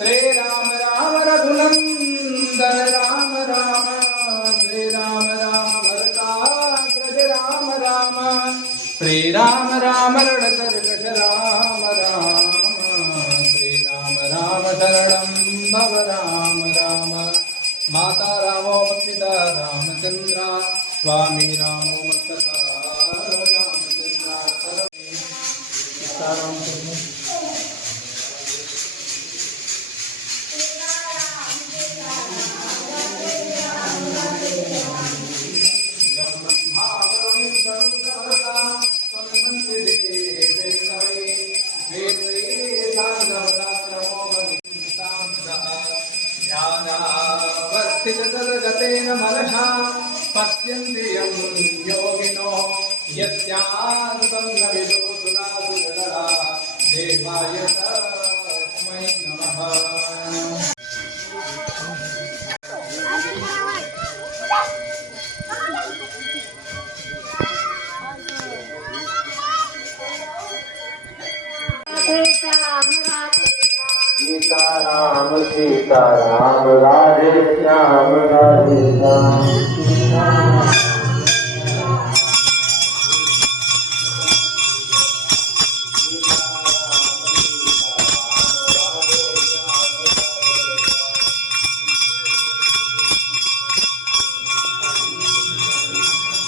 श्री राम राम रघुनंदन राम राम श्री राम राम भरताग्रज राम राम श्री राम राम रणकर्कश राम राम श्री राम राम शरणं भव राम राम माता रामो पिता रामचंद्र स्वामी रामो मत्तका रामचंद्र सीताराम गतेन मनसा पश्यन्ति यं योगिनो यस्यान्तं न विदुषुरासुरनरा देवाय तस्मै नमः। सीताराम सीताराम राधे श्याम राधे श्याम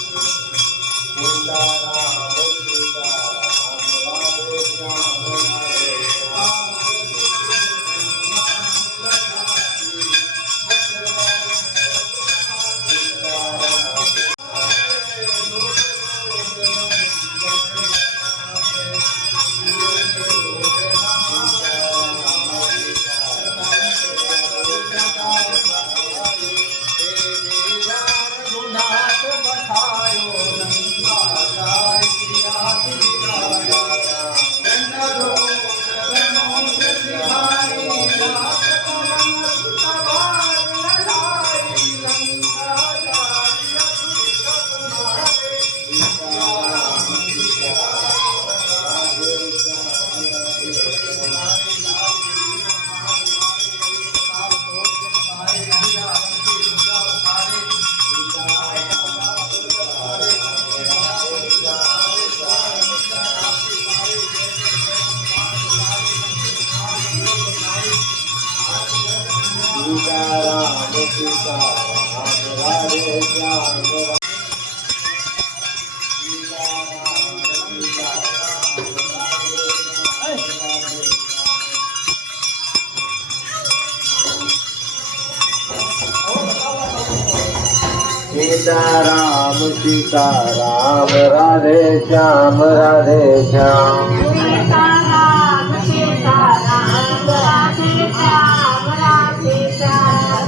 सीताराम सीताराम राधे श्याम राधे श्याम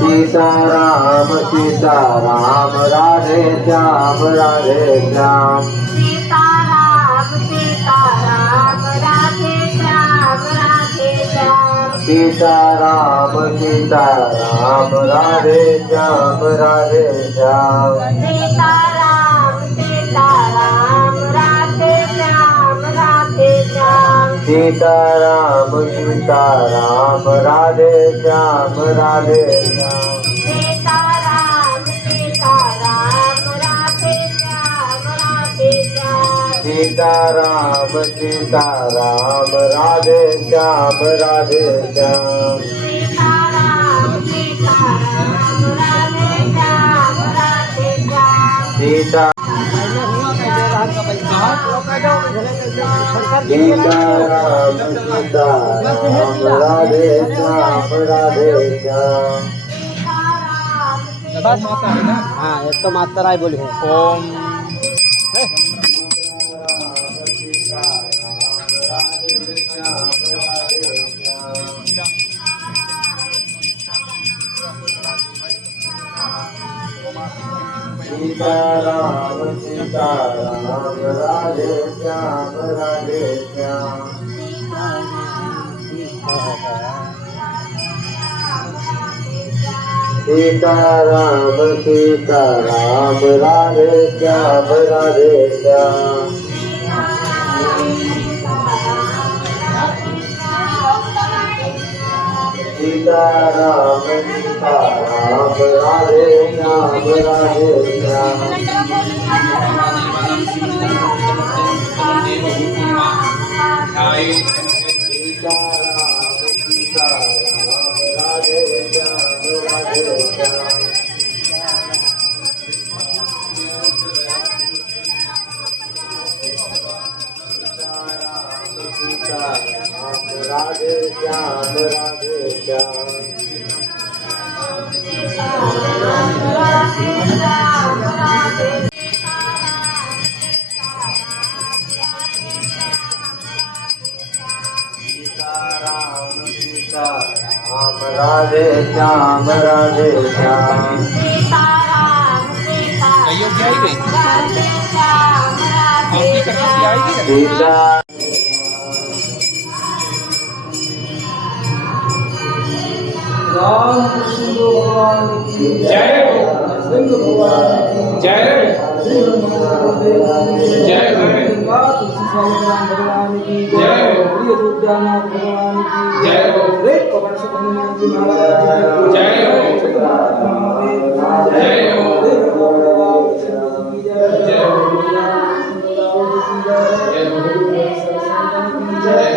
सीताराम सीताराम राधे श्याम राधे श्याम सीताराम सीताराम राधे श्याम राधे श्याम सीताराम सीताराम राधे श्याम राधे श्याम सीताराम सीताराम राधे श्याम राधे श्याम सीताराम सीताराम राधे श्याम राधे श्याम सीताराम सीताराम राधे श्याम राधे श्याम सीताराम सीताराम राधे श्याम राधे श्याम सीताराम सीताराम राधे श्याम राधे श्याम सीताराम सीताराम राधे श्याम राधे श्याम सीता सीताराम सीताराम राधे श्याम राधे श्याम बस माता है ना। हाँ एक तो माता राय बोली है ओम सीताराम सीताराम राधे श्याम राधे श्याम सीताराम सीताराम राधे श्याम राधे श्याम सीताराम सीताराम राधे श्याम राधे श्याम सीताराम सीताराम राधे श्याम राधे श्याम सीताराम राधे श्याम राधे श्याम सीताराम सीताराम राधे श्याम राधे श्याम अयोध्या ही गई राधे श्याम राधे कौन सी करना आएगी सीता राम कृष्ण भगवान की जय सिंह भगवान की जय जय भगवान की जय दुर्गानाथ भगवान की जय रे पवन से हनुमान जी महाराज की जय जय जय